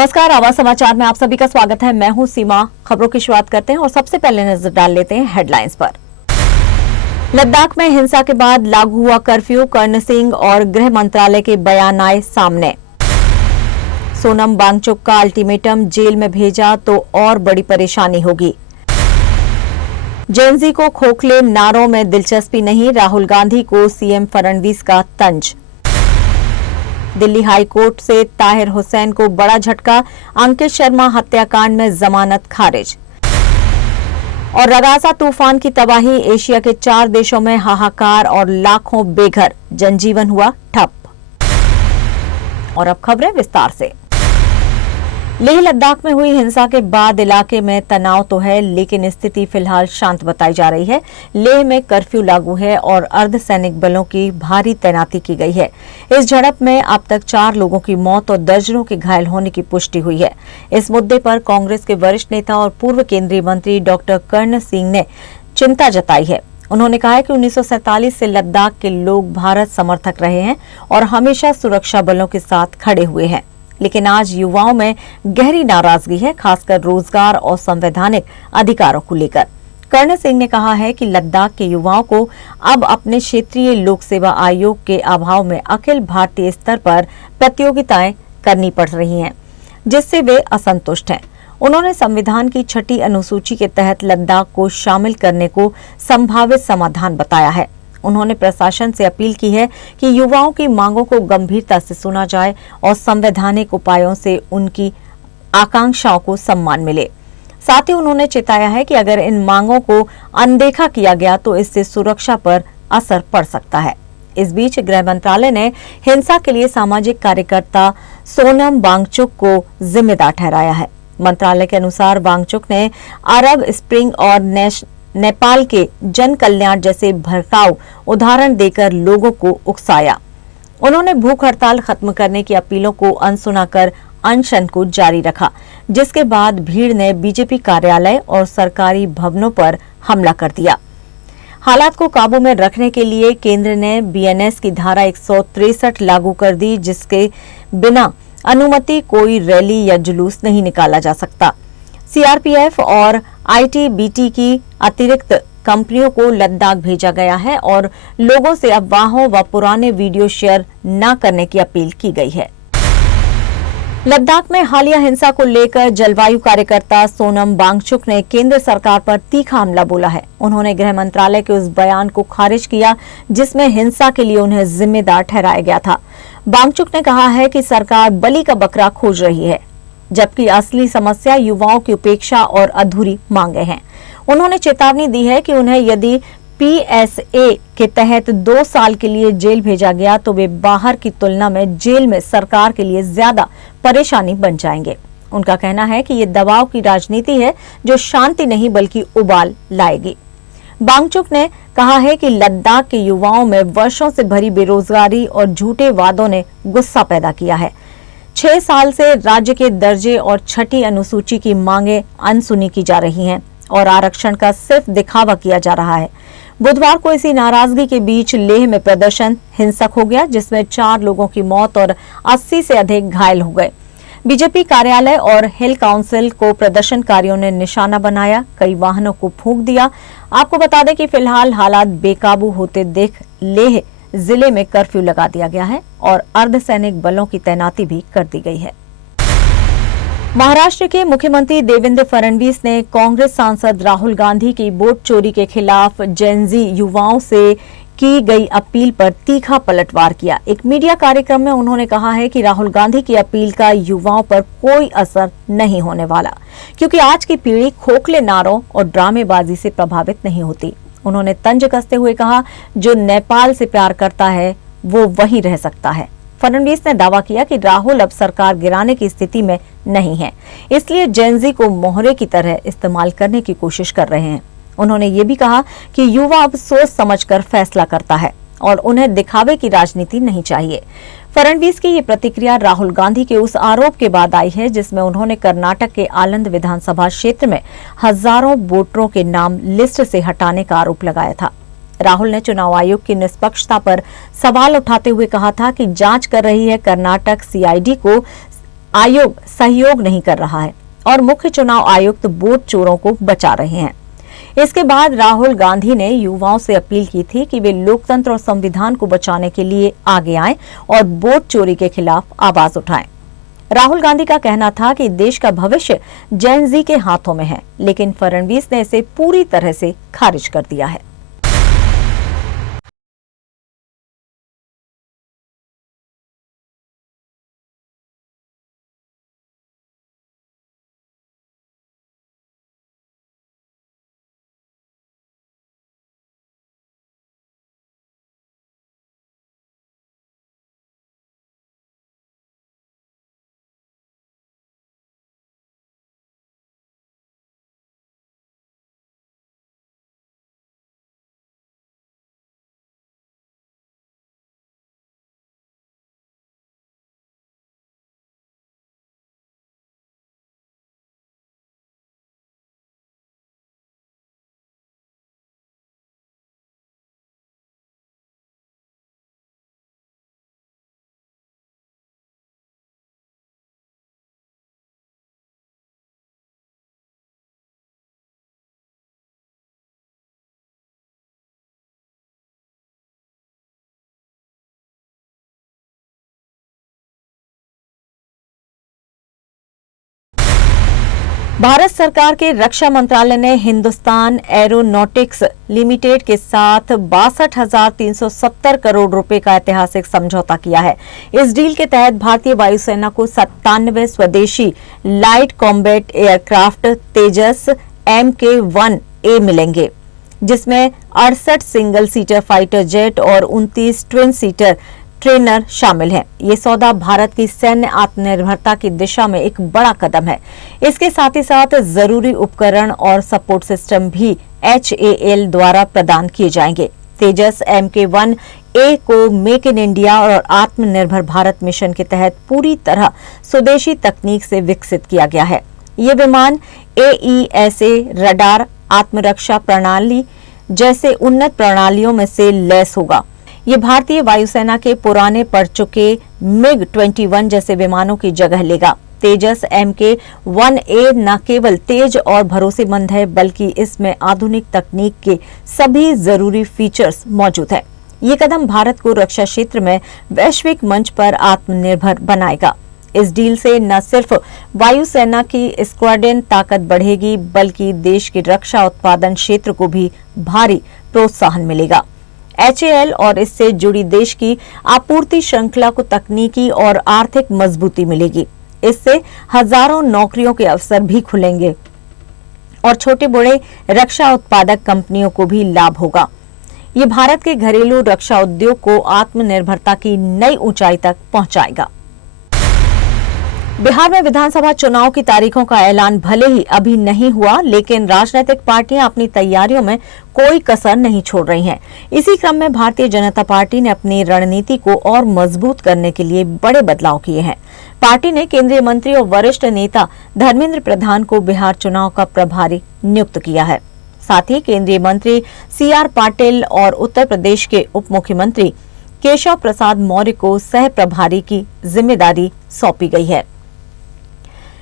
नमस्कार, आवाज समाचार में आप सभी का स्वागत है। मैं हूं सीमा। खबरों की शुरुआत करते हैं और सबसे पहले नजर डाल लेते हैं हेडलाइंस पर। लद्दाख में हिंसा के बाद लागू हुआ कर्फ्यू, कर्ण सिंह और गृह मंत्रालय के बयान आए सामने। सोनम वांगचुक का अल्टीमेटम, जेल में भेजा तो और बड़ी परेशानी होगी। जेएनजी को खोखले नारों में दिलचस्पी नहीं, राहुल गांधी को सीएम फडणवीस का तंज। दिल्ली हाई कोर्ट से ताहिर हुसैन को बड़ा झटका, अंकित शर्मा हत्याकांड में जमानत खारिज। और रगासा तूफान की तबाही, एशिया के 4 देशों में हाहाकार और लाखों बेघर, जनजीवन हुआ ठप। और अब खबरें विस्तार से। लेह लद्दाख में हुई हिंसा के बाद इलाके में तनाव तो है, लेकिन स्थिति फिलहाल शांत बताई जा रही है। लेह में कर्फ्यू लागू है और अर्धसैनिक बलों की भारी तैनाती की गई है। इस झड़प में अब तक 4 लोगों की मौत और दर्जनों के घायल होने की पुष्टि हुई है। इस मुद्दे पर कांग्रेस के वरिष्ठ नेता और पूर्व केंद्रीय मंत्री डॉक्टर कर्ण सिंह ने चिंता जताई है। उन्होंने कहा है कि 1947 से लद्दाख के लोग भारत समर्थक रहे हैं और हमेशा सुरक्षा बलों के साथ खड़े हुए हैं, लेकिन आज युवाओं में गहरी नाराजगी है, खासकर रोजगार और संवैधानिक अधिकारों को लेकर। कर्ण सिंह ने कहा है कि लद्दाख के युवाओं को अब अपने क्षेत्रीय लोक सेवा आयोग के अभाव में अखिल भारतीय स्तर पर प्रतियोगिताएं करनी पड़ रही हैं, जिससे वे असंतुष्ट हैं। उन्होंने संविधान की 6ठी अनुसूची के तहत लद्दाख को शामिल करने को संभावित समाधान बताया है। उन्होंने प्रशासन से अपील की है कि युवाओं की मांगों को गंभीरता से सुना जाए और संवैधानिक उपायों से उनकी आकांक्षाओं को सम्मान मिले। साथ ही उन्होंने चेताया है कि अगर इन मांगों को अनदेखा किया गया तो इससे सुरक्षा पर असर पड़ सकता है। इस बीच गृह मंत्रालय ने हिंसा के लिए सामाजिक कार्यकर्ता सोनम वांगचुक को जिम्मेदार ठहराया है। मंत्रालय के अनुसार वांगचुक ने अरब स्प्रिंग और नेपाल के जन कल्याण जैसे भड़काऊ उदाहरण देकर लोगों को उकसाया। उन्होंने भूख हड़ताल खत्म करने की अपीलों को अनसुना कर अनशन को जारी रखा, जिसके बाद भीड़ ने बीजेपी कार्यालय और सरकारी भवनों पर हमला कर दिया। हालात को काबू में रखने के लिए केंद्र ने बीएनएस की धारा 163 लागू कर दी, जिसके बिना अनुमति कोई रैली या जुलूस नहीं निकाला जा सकता। सीआरपीएफ और आईटीबीटी की अतिरिक्त कंपनियों को लद्दाख भेजा गया है और लोगों से अफवाहों व पुराने वीडियो शेयर न करने की अपील की गई है। लद्दाख में हालिया हिंसा को लेकर जलवायु कार्यकर्ता सोनम वांगचुक ने केंद्र सरकार पर तीखा हमला बोला है। उन्होंने गृह मंत्रालय के उस बयान को खारिज किया जिसमें हिंसा के लिए उन्हें जिम्मेदार ठहराया गया था। वांगचुक ने कहा है कि सरकार बलि का बकरा खोज रही है, जबकि असली समस्या युवाओं की उपेक्षा और अधूरी मांगे हैं। उन्होंने चेतावनी दी है कि उन्हें यदि पीएसए के तहत 2 साल के लिए जेल भेजा गया तो वे बाहर की तुलना में जेल में सरकार के लिए ज्यादा परेशानी बन जाएंगे। उनका कहना है कि ये दबाव की राजनीति है जो शांति नहीं बल्कि उबाल लाएगी। वांगचुक ने कहा है कि लद्दाख के युवाओं में वर्षों से भरी बेरोजगारी और झूठे वादों ने गुस्सा पैदा किया है। 6 साल से राज्य के दर्जे और 6ठी अनुसूची की मांगे अनसुनी की जा रही हैं और आरक्षण का सिर्फ दिखावा किया जा रहा है। बुधवार को इसी नाराजगी के बीच लेह में प्रदर्शन हिंसक हो गया, जिसमें 4 लोगों की मौत और 80 से अधिक घायल हो गए। बीजेपी कार्यालय और हिल काउंसिल को प्रदर्शनकारियों ने निशाना बनाया, कई वाहनों को फूंक दिया। आपको बता दें कि फिलहाल हालात बेकाबू होते देख लेह जिले में कर्फ्यू लगा दिया गया है और अर्धसैनिक बलों की तैनाती भी कर दी गई है। महाराष्ट्र के मुख्यमंत्री देवेंद्र फडणवीस ने कांग्रेस सांसद राहुल गांधी की वोट चोरी के खिलाफ जेनजी युवाओं से की गई अपील पर तीखा पलटवार किया। एक मीडिया कार्यक्रम में उन्होंने कहा है कि राहुल गांधी की अपील का युवाओं पर कोई असर नहीं होने वाला, क्योंकि आज की पीढ़ी खोखले नारों और ड्रामेबाजी से प्रभावित नहीं होती। उन्होंने तंज कसते हुए कहा, जो नेपाल से प्यार करता है वो वहीं रह सकता है। फडणवीस ने दावा किया कि राहुल अब सरकार गिराने की स्थिति में नहीं है, इसलिए जेनजी को मोहरे की तरह इस्तेमाल करने की कोशिश कर रहे हैं। उन्होंने ये भी कहा कि युवा अब सोच समझकर फैसला करता है और उन्हें दिखावे की राजनीति नहीं चाहिए। फडणवीस की ये प्रतिक्रिया राहुल गांधी के उस आरोप के बाद आई है जिसमें उन्होंने कर्नाटक के आलंद विधानसभा क्षेत्र में हजारों वोटरों के नाम लिस्ट से हटाने का आरोप लगाया था। राहुल ने चुनाव आयोग की निष्पक्षता पर सवाल उठाते हुए कहा था कि जांच कर रही है कर्नाटक सीआईडी को आयोग सहयोग नहीं कर रहा है और मुख्य चुनाव आयुक्त वोट चोरों को बचा रहे हैं। इसके बाद राहुल गांधी ने युवाओं से अपील की थी कि वे लोकतंत्र और संविधान को बचाने के लिए आगे आएं और वोट चोरी के खिलाफ आवाज उठाएं। राहुल गांधी का कहना था कि देश का भविष्य जेन ज़ी के हाथों में है, लेकिन फडणवीस ने इसे पूरी तरह से खारिज कर दिया है। भारत सरकार के रक्षा मंत्रालय ने हिंदुस्तान एरोनॉटिक्स लिमिटेड के साथ 62,370 करोड़ रुपए का ऐतिहासिक समझौता किया है। इस डील के तहत भारतीय वायुसेना को 97 स्वदेशी लाइट कॉम्बैट एयरक्राफ्ट तेजस MK-1A मिलेंगे, जिसमें 68 सिंगल सीटर फाइटर जेट और 29 ट्विन सीटर ट्रेनर शामिल हैं। ये सौदा भारत की सैन्य आत्मनिर्भरता की दिशा में एक बड़ा कदम है। इसके साथ ही साथ जरूरी उपकरण और सपोर्ट सिस्टम भी HAL द्वारा प्रदान किए जाएंगे। तेजस MK-1A को मेक इन इंडिया और आत्मनिर्भर भारत मिशन के तहत पूरी तरह स्वदेशी तकनीक से विकसित किया गया है। ये विमान AESA रडार, आत्मरक्षा प्रणाली जैसे उन्नत प्रणालियों में से लैस होगा। ये भारतीय वायुसेना के पुराने पड़ चुके MiG-21 जैसे विमानों की जगह लेगा। तेजस MK-1A न केवल तेज और भरोसेमंद है, बल्कि इसमें आधुनिक तकनीक के सभी जरूरी फीचर्स मौजूद है। ये कदम भारत को रक्षा क्षेत्र में वैश्विक मंच पर आत्मनिर्भर बनाएगा। इस डील से न सिर्फ वायुसेना की स्क्वाड्रन ताकत बढ़ेगी, बल्कि देश की रक्षा उत्पादन क्षेत्र को भी भारी प्रोत्साहन मिलेगा। HAL और इससे जुड़ी देश की आपूर्ति श्रृंखला को तकनीकी और आर्थिक मजबूती मिलेगी। इससे हजारों नौकरियों के अवसर भी खुलेंगे और छोटे बड़े रक्षा उत्पादक कंपनियों को भी लाभ होगा। ये भारत के घरेलू रक्षा उद्योग को आत्मनिर्भरता की नई ऊंचाई तक पहुंचाएगा। बिहार में विधानसभा चुनाव की तारीखों का ऐलान भले ही अभी नहीं हुआ, लेकिन राजनीतिक पार्टियां अपनी तैयारियों में कोई कसर नहीं छोड़ रही हैं। इसी क्रम में भारतीय जनता पार्टी ने अपनी रणनीति को और मजबूत करने के लिए बड़े बदलाव किए हैं। पार्टी ने केंद्रीय मंत्री और वरिष्ठ नेता धर्मेंद्र प्रधान को बिहार चुनाव का प्रभारी नियुक्त किया है। साथ ही केंद्रीय मंत्री CR पाटिल और उत्तर प्रदेश के उप मुख्यमंत्री केशव प्रसाद मौर्य को सह प्रभारी की जिम्मेदारी सौंपी गई है।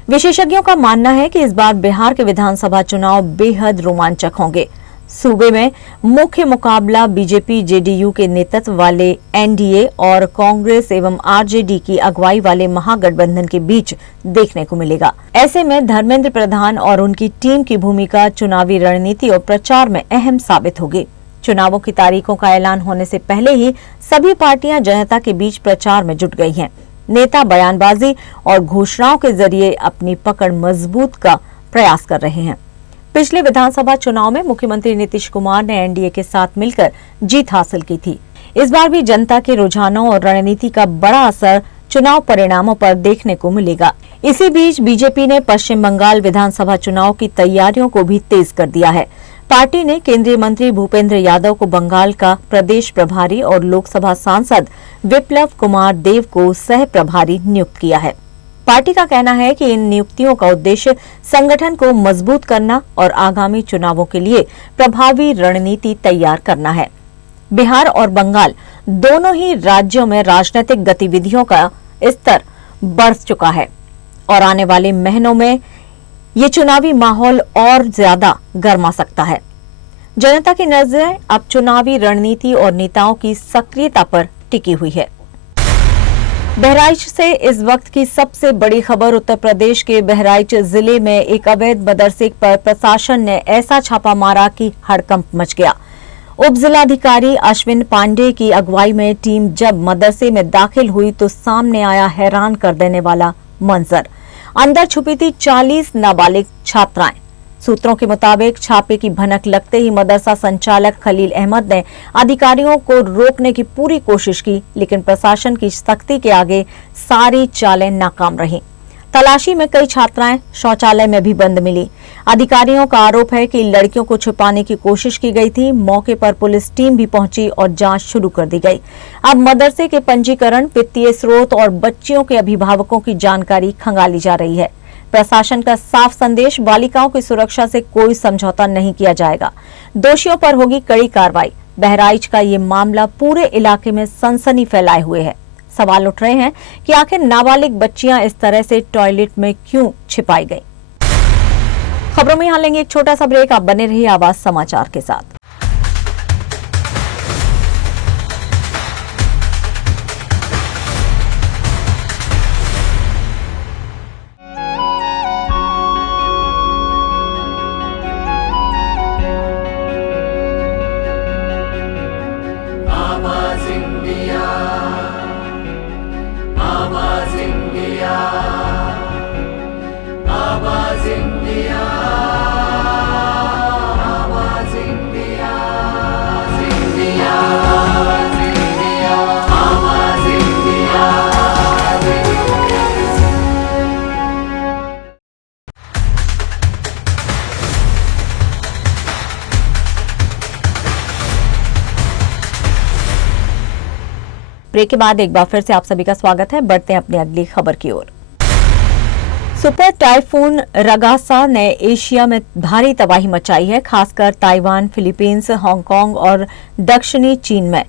विशेषज्ञों का मानना है कि इस बार बिहार के विधानसभा चुनाव बेहद रोमांचक होंगे। सूबे में मुख्य मुकाबला बीजेपी JDU के नेतृत्व वाले NDA और कांग्रेस एवं RJD की अगुवाई वाले महागठबंधन के बीच देखने को मिलेगा। ऐसे में धर्मेंद्र प्रधान और उनकी टीम की भूमिका चुनावी रणनीति और प्रचार में अहम साबित होगी। चुनावों की तारीखों का ऐलान होने से पहले ही सभी पार्टियां जनता के बीच प्रचार में जुट गई हैं। नेता बयानबाजी और घोषणाओं के जरिए अपनी पकड़ मजबूत का प्रयास कर रहे हैं। पिछले विधानसभा चुनाव में मुख्यमंत्री नीतीश कुमार ने NDA के साथ मिलकर जीत हासिल की थी। इस बार भी जनता के रुझानों और रणनीति का बड़ा असर चुनाव परिणामों पर देखने को मिलेगा। इसी बीच बीजेपी ने पश्चिम बंगाल विधानसभा चुनाव की तैयारियों को भी तेज कर दिया है। पार्टी ने केंद्रीय मंत्री भूपेंद्र यादव को बंगाल का प्रदेश प्रभारी और लोकसभा सांसद विप्लव कुमार देव को सह प्रभारी नियुक्त किया है। पार्टी का कहना है कि इन नियुक्तियों का उद्देश्य संगठन को मजबूत करना और आगामी चुनावों के लिए प्रभावी रणनीति तैयार करना है। बिहार और बंगाल दोनों ही राज्यों में राजनीतिक गतिविधियों का स्तर बढ़ चुका है। और आने वाले महीनों में ये चुनावी माहौल और ज्यादा गर्मा सकता है। जनता की नजरें अब चुनावी रणनीति और नेताओं की सक्रियता पर टिकी हुई है। बहराइच से इस वक्त की सबसे बड़ी खबर। उत्तर प्रदेश के बहराइच जिले में एक अवैध मदरसे पर प्रशासन ने ऐसा छापा मारा कि हड़कंप मच गया। उप जिलाधिकारी अश्विन पांडे की अगुवाई में टीम जब मदरसे में दाखिल हुई तो सामने आया हैरान कर देने वाला मंजर। अंदर छुपी थी 40 नाबालिग छात्राएं। सूत्रों के मुताबिक छापे की भनक लगते ही मदरसा संचालक खलील अहमद ने अधिकारियों को रोकने की पूरी कोशिश की, लेकिन प्रशासन की सख्ती के आगे सारी चालें नाकाम रहीं। तलाशी में कई छात्राएं शौचालय में भी बंद मिली। अधिकारियों का आरोप है कि लड़कियों को छुपाने की कोशिश की गई थी। मौके पर पुलिस टीम भी पहुंची और जांच शुरू कर दी गई। अब मदरसे के पंजीकरण, वित्तीय स्रोत और बच्चियों के अभिभावकों की जानकारी खंगाली जा रही है। प्रशासन का साफ संदेश, बालिकाओं की सुरक्षा से कोई समझौता नहीं किया जाएगा। दोषियों पर होगी कड़ी कार्रवाई। बहराइच का ये मामला पूरे इलाके में सनसनी फैलाए हुए है। सवाल उठ रहे हैं कि आखिर नाबालिग बच्चियां इस तरह से टॉयलेट में क्यों छिपाई गई। खबरों में यहां लेंगे एक छोटा सा ब्रेक। आप बने रहिए आवाज समाचार के साथ। ब्रेक के बाद एक बार फिर से आप सभी का स्वागत है। बढ़ते हैं अपनी अगली खबर की ओर। सुपर टाइफून रगासा ने एशिया में भारी तबाही मचाई है, खासकर ताइवान, फिलीपींस, हांगकांग और दक्षिणी चीन में।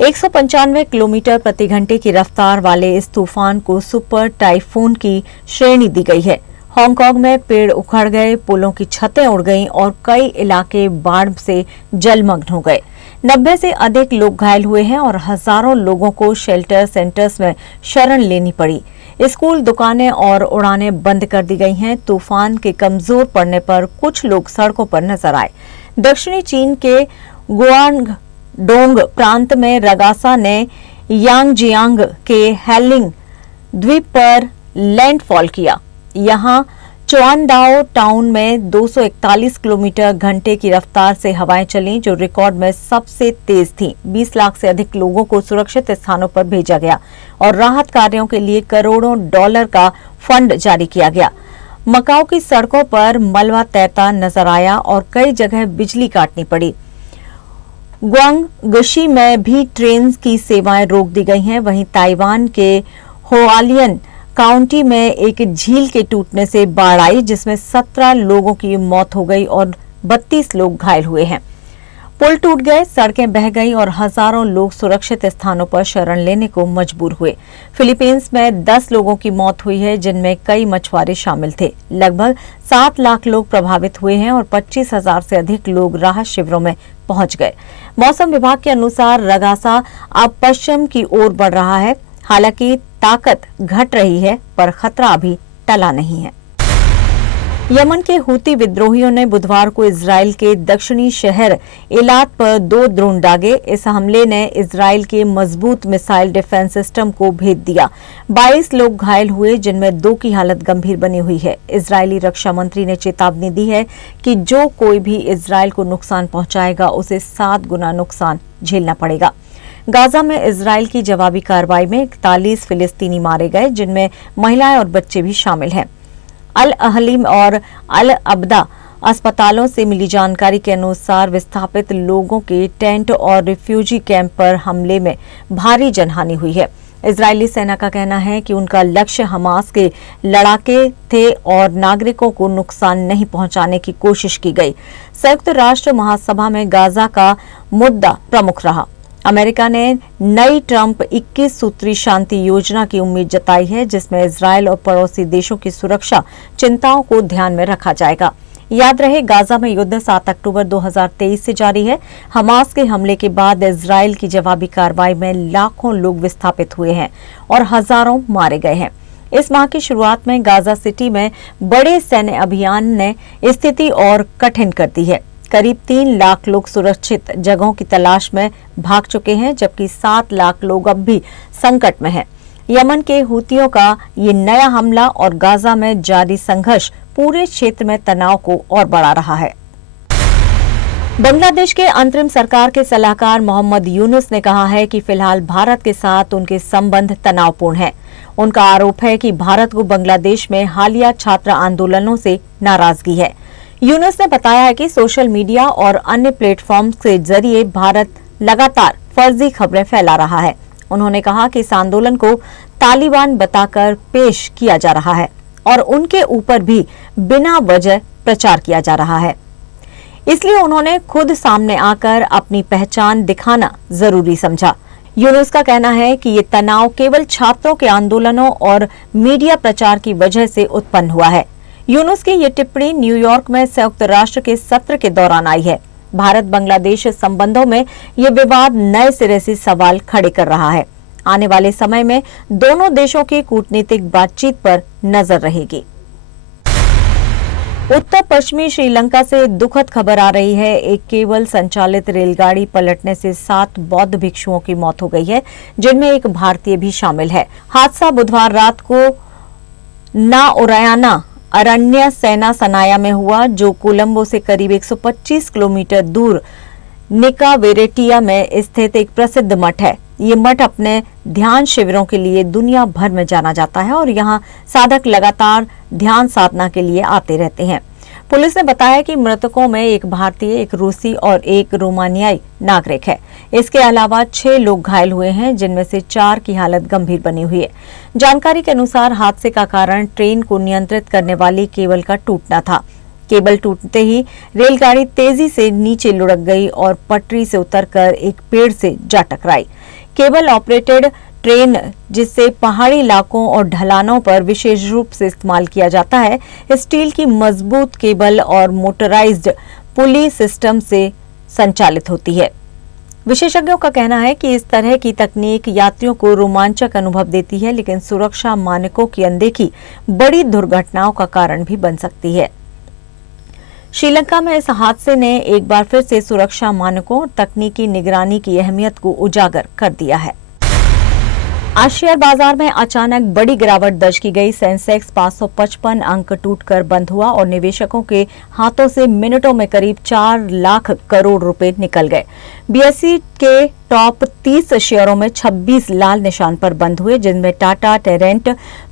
195 किलोमीटर प्रति घंटे की रफ्तार वाले इस तूफान को सुपर टाइफून की श्रेणी दी गई है। हांगकांग में पेड़ उखड़ गए, पुलों की छतें उड़ गईं और कई इलाके बाढ़ से जलमग्न हो गए। 90 से अधिक लोग घायल हुए हैं और हजारों लोगों को शेल्टर सेंटर्स में शरण लेनी पड़ी। स्कूल, दुकानें और उड़ानें बंद कर दी गई हैं। तूफान के कमजोर पड़ने पर कुछ लोग सड़कों पर नजर आए। दक्षिणी चीन के गुआंगडोंग प्रांत में रगासा ने यांगजियांग के हेलिंग द्वीप पर लैंडफॉल किया। यहां चुआनडाओ टाउन में 241 किलोमीटर घंटे की रफ्तार से हवाएं चलीं, जो रिकॉर्ड में सबसे तेज थी। 20 लाख से अधिक लोगों को सुरक्षित स्थानों पर भेजा गया और राहत कार्यों के लिए करोड़ों डॉलर का फंड जारी किया गया। मकाओ की सड़कों पर मलबा तैरता नजर आया और कई जगह बिजली काटनी पड़ी। ग्वांगशी में भी ट्रेन की सेवाएं रोक दी गई हैं। वहीं ताइवान के होआलियन काउंटी में एक झील के टूटने से बाढ़ आई, जिसमें 17 लोगों की मौत हो गई और 32 लोग घायल हुए हैं। पुल टूट गए, सड़कें बह गईं और हजारों लोग सुरक्षित स्थानों पर शरण लेने को मजबूर हुए। फिलीपींस में 10 लोगों की मौत हुई है, जिनमें कई मछुआरे शामिल थे। लगभग 7 लाख लोग प्रभावित हुए हैं और 25,000 से अधिक लोग राहत शिविरों में पहुंच गए। मौसम विभाग के अनुसार रगासा अब पश्चिम की ओर बढ़ रहा है। हालांकि ताकत घट रही है, पर खतरा अभी टला नहीं है। यमन के हूती विद्रोहियों ने बुधवार को इजराइल के दक्षिणी शहर एलात पर 2 ड्रोन दागे। इस हमले ने इजराइल के मजबूत मिसाइल डिफेंस सिस्टम को भेद दिया। 22 लोग घायल हुए, जिनमें 2 की हालत गंभीर बनी हुई है। इजरायली रक्षा मंत्री ने चेतावनी दी है कि जो कोई भी इजराइल को नुकसान पहुंचाएगा, उसे 7 गुना नुकसान झेलना पड़ेगा। गाजा में इजराइल की जवाबी कार्रवाई में 41 फिलिस्तीनी मारे गए, जिनमें महिलाएं और बच्चे भी शामिल हैं। अल अहलीम और अल अब्दा अस्पतालों से मिली जानकारी के अनुसार विस्थापित लोगों के टेंट और रिफ्यूजी कैंप पर हमले में भारी जनहानि हुई है। इजरायली सेना का कहना है कि उनका लक्ष्य हमास के लड़ाके थे और नागरिकों को नुकसान नहीं पहुंचाने की कोशिश की गई। संयुक्त राष्ट्र महासभा में गाजा का मुद्दा प्रमुख रहा। अमेरिका ने नई ट्रंप 21 सूत्री शांति योजना की उम्मीद जताई है, जिसमें इजरायल और पड़ोसी देशों की सुरक्षा चिंताओं को ध्यान में रखा जाएगा। याद रहे, गाजा में युद्ध 7 अक्टूबर 2023 से जारी है। हमास के हमले के बाद इजरायल की जवाबी कार्रवाई में लाखों लोग विस्थापित हुए हैं और हजारों मारे गए हैं। इस माह की शुरुआत में गाजा सिटी में बड़े सैन्य अभियान ने स्थिति और कठिन कर दी है। करीब 3 लाख लोग सुरक्षित जगहों की तलाश में भाग चुके हैं, जबकि 7 लाख लोग अब भी संकट में हैं। यमन के हूतियों का ये नया हमला और गाजा में जारी संघर्ष पूरे क्षेत्र में तनाव को और बढ़ा रहा है। बांग्लादेश के अंतरिम सरकार के सलाहकार मोहम्मद यूनुस ने कहा है कि फिलहाल भारत के साथ उनके संबंध तनावपूर्ण हैं। उनका आरोप है कि भारत को बांग्लादेश में हालिया छात्र आंदोलनों से नाराजगी है। यूनुस ने बताया है कि सोशल मीडिया और अन्य प्लेटफॉर्म के जरिए भारत लगातार फर्जी खबरें फैला रहा है। उन्होंने कहा कि इस आंदोलन को तालिबान बताकर पेश किया जा रहा है और उनके ऊपर भी बिना वजह प्रचार किया जा रहा है। इसलिए उन्होंने खुद सामने आकर अपनी पहचान दिखाना जरूरी समझा। यूनुस का कहना है कि ये तनाव केवल छात्रों के आंदोलनों और मीडिया प्रचार की वजह से उत्पन्न हुआ है। यूनुस की ये टिप्पणी न्यूयॉर्क में संयुक्त राष्ट्र के सत्र के दौरान आई है। भारत बांग्लादेश संबंधों में ये विवाद नए सिरे से सवाल खड़े कर रहा है। आने वाले समय में दोनों देशों की कूटनीतिक बातचीत पर नजर रहेगी। उत्तर पश्चिमी श्रीलंका से दुखद खबर आ रही है। एक केबल संचालित रेलगाड़ी पलटने से 7 बौद्ध भिक्षुओं की मौत हो गई है, जिनमें एक भारतीय भी शामिल है। हादसा बुधवार रात को नाओरायाना अरण्य सेना सनाया में हुआ, जो कोलंबो से करीब 125 किलोमीटर दूर निकावेरेटिया में स्थित एक प्रसिद्ध मठ है। ये मठ अपने ध्यान शिविरों के लिए दुनिया भर में जाना जाता है और यहाँ साधक लगातार ध्यान साधना के लिए आते रहते हैं। पुलिस ने बताया कि मृतकों में एक भारतीय, एक रूसी और एक रोमानियाई नागरिक है। इसके अलावा 6 लोग घायल हुए हैं, जिनमें से 4 की हालत गंभीर बनी हुई है। जानकारी के अनुसार हादसे का कारण ट्रेन को नियंत्रित करने वाली केबल का टूटना था। केबल टूटते ही रेलगाड़ी तेजी से नीचे लुढ़क गई और पटरी से उतरकर एक पेड़ से जा टकराई। केबल ऑपरेटेड ट्रेन, जिसे पहाड़ी इलाकों और ढलानों पर विशेष रूप से इस्तेमाल किया जाता है, स्टील की मजबूत केबल और मोटराइज्ड पुली सिस्टम से संचालित होती है। विशेषज्ञों का कहना है कि इस तरह की तकनीक यात्रियों को रोमांचक अनुभव देती है, लेकिन सुरक्षा मानकों की अनदेखी बड़ी दुर्घटनाओं का कारण भी बन सकती है। श्रीलंका में इस हादसे ने एक बार फिर से सुरक्षा मानकों और तकनीकी निगरानी की अहमियत को उजागर कर दिया है। आज शेयर बाजार में अचानक बड़ी गिरावट दर्ज की गई। सेंसेक्स 555 अंक टूटकर बंद हुआ और निवेशकों के हाथों से मिनटों में करीब 4 लाख करोड़ रुपए निकल गए। बीएसई के टॉप 30 शेयरों में 26 लाल निशान पर बंद हुए, जिनमें टाटा, टेरेंट,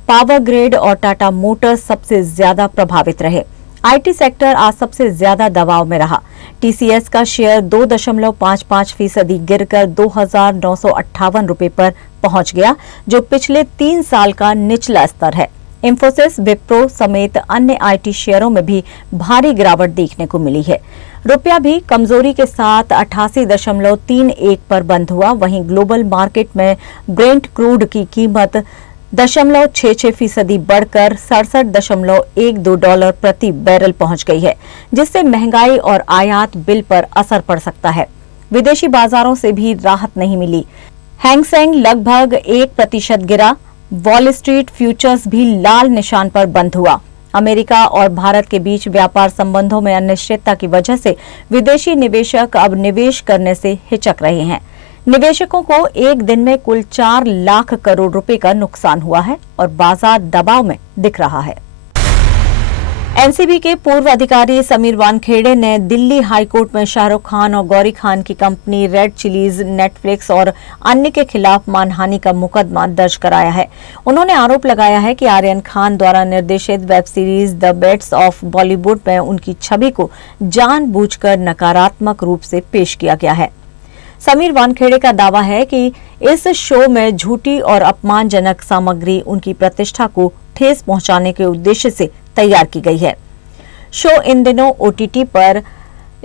पावर ग्रिड और टाटा मोटर्स सबसे ज्यादा प्रभावित रहे। आईटी सेक्टर आज सबसे ज्यादा दबाव में रहा। टीसीएस का शेयर 2.55% गिरकर 2,958 रुपए पर पहुंच गया, जो पिछले 3 साल का निचला स्तर है। इंफोसिस, विप्रो समेत अन्य आईटी शेयरों में भी भारी गिरावट देखने को मिली है। रुपया भी कमजोरी के साथ 88.31 पर बंद हुआ। वहीं ग्लोबल मार्केट में ब्रेंट क्रूड की कीमत 0.66% बढ़कर $67.12 प्रति बैरल पहुंच गई है, जिससे महंगाई और आयात बिल पर असर पड़ सकता है। विदेशी बाजारों से भी राहत नहीं मिली। हैंगसेंग लगभग 1% गिरा। वॉल स्ट्रीट फ्यूचर्स भी लाल निशान पर बंद हुआ। अमेरिका और भारत के बीच व्यापार संबंधों में अनिश्चितता की वजह से विदेशी निवेशक अब निवेश करने से हिचक रहे हैं। निवेशकों को एक दिन में कुल 4 लाख करोड़ रुपए का नुकसान हुआ है और बाजार दबाव में दिख रहा है। एनसीबी के पूर्व अधिकारी समीर वानखेड़े ने दिल्ली हाईकोर्ट में शाहरुख खान और गौरी खान की कंपनी रेड चिलीज, नेटफ्लिक्स और अन्य के खिलाफ मानहानि का मुकदमा दर्ज कराया है। उन्होंने आरोप लगाया है कि आर्यन खान द्वारा निर्देशित web series the bads of Bollywood में उनकी छवि को जानबूझकर नकारात्मक रूप से पेश किया गया है। समीर वानखेड़े का दावा है कि इस शो में झूठी और अपमानजनक सामग्री उनकी प्रतिष्ठा को ठेस पहुंचाने के उद्देश्य से तैयार की गई है। शो इन दिनों ओटीटी पर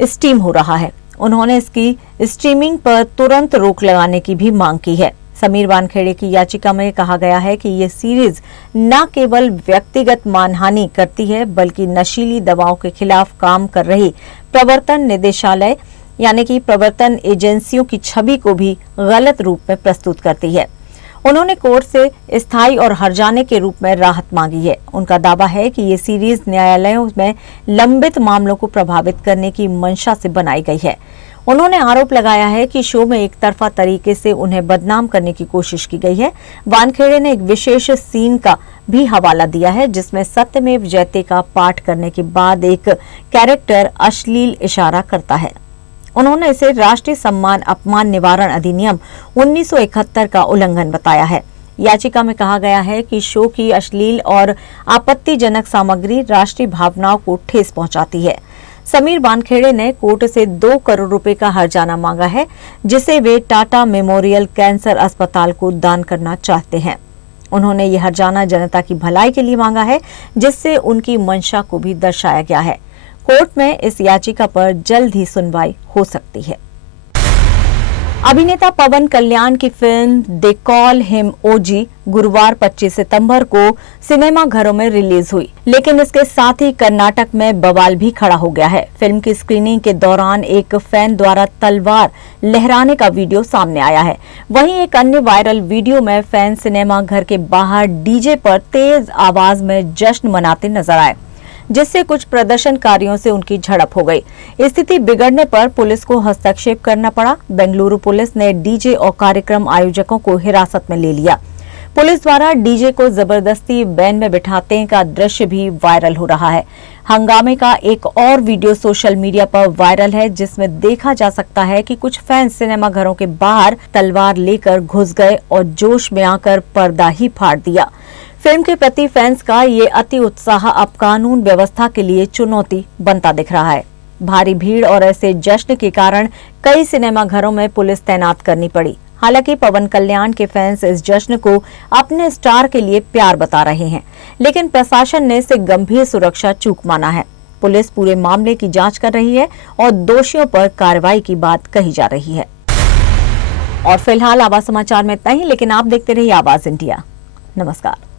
स्ट्रीम हो रहा है। उन्होंने इसकी स्ट्रीमिंग पर तुरंत रोक लगाने की भी मांग की है। समीर वानखेड़े की याचिका में कहा गया है कि ये सीरीज न केवल व्यक्तिगत मानहानि करती है बल्कि नशीली दवाओं के खिलाफ काम कर रही प्रवर्तन निदेशालय यानी कि प्रवर्तन एजेंसियों की छवि को भी गलत रूप में प्रस्तुत करती है। उन्होंने कोर्ट से स्थायी और हर्जाने के रूप में राहत मांगी है। उनका दावा है कि ये सीरीज न्यायालयों में लंबित मामलों को प्रभावित करने की मंशा से बनाई गई है। उन्होंने आरोप लगाया है कि शो में एक तरफा तरीके से उन्हें बदनाम करने की कोशिश की गई है। वानखेड़े ने एक विशेष सीन का भी हवाला दिया है जिसमें सत्यमेव जयते का पाठ करने के बाद एक कैरेक्टर अश्लील इशारा करता है। उन्होंने इसे राष्ट्रीय सम्मान अपमान निवारण अधिनियम 1971 का उल्लंघन बताया है। याचिका में कहा गया है कि शो की अश्लील और आपत्तिजनक सामग्री राष्ट्रीय भावनाओं को ठेस पहुंचाती है। समीर वानखेड़े ने कोर्ट से 2 करोड़ रुपए का हर्जाना मांगा है जिसे वे टाटा मेमोरियल कैंसर अस्पताल को दान करना चाहते हैं। उन्होंने यह हर्जाना जनता की भलाई के लिए मांगा है जिससे उनकी मंशा को भी दर्शाया गया है। कोर्ट में इस याचिका पर जल्द ही सुनवाई हो सकती है। अभिनेता पवन कल्याण की फिल्म दे कॉल हिम ओजी गुरुवार 25 सितंबर को सिनेमा घरों में रिलीज हुई, लेकिन इसके साथ ही कर्नाटक में बवाल भी खड़ा हो गया है। फिल्म की स्क्रीनिंग के दौरान एक फैन द्वारा तलवार लहराने का वीडियो सामने आया है। वहीं एक अन्य वायरल वीडियो में फैन सिनेमा घर के बाहर डीजे पर तेज आवाज में जश्न मनाते नजर आए, जिससे कुछ प्रदर्शनकारियों से उनकी झड़प हो गई। स्थिति बिगड़ने पर पुलिस को हस्तक्षेप करना पड़ा। बेंगलुरु पुलिस ने डीजे और कार्यक्रम आयोजकों को हिरासत में ले लिया। पुलिस द्वारा डीजे को जबरदस्ती वैन में बिठाने का दृश्य भी वायरल हो रहा है। हंगामे का एक और वीडियो सोशल मीडिया पर वायरल है जिसमें देखा जा सकता है कि कुछ फैंस सिनेमा घरों के बाहर तलवार लेकर घुस गए और जोश में आकर पर्दा ही फाड़ दिया। फिल्म के प्रति फैंस का ये अति उत्साह अब कानून व्यवस्था के लिए चुनौती बनता दिख रहा है। भारी भीड़ और ऐसे जश्न के कारण कई सिनेमा घरों में पुलिस तैनात करनी पड़ी। हालांकि पवन कल्याण के फैंस इस जश्न को अपने स्टार के लिए प्यार बता रहे हैं, लेकिन प्रशासन ने इसे गंभीर सुरक्षा चूक माना है। पुलिस पूरे मामले की जांच कर रही है और दोषियों पर कार्रवाई की बात कही जा रही है। और फिलहाल आवाज समाचार में इतना ही, लेकिन आप देखते रहिए आवाज इंडिया। नमस्कार।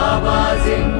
आवाज इंडिया।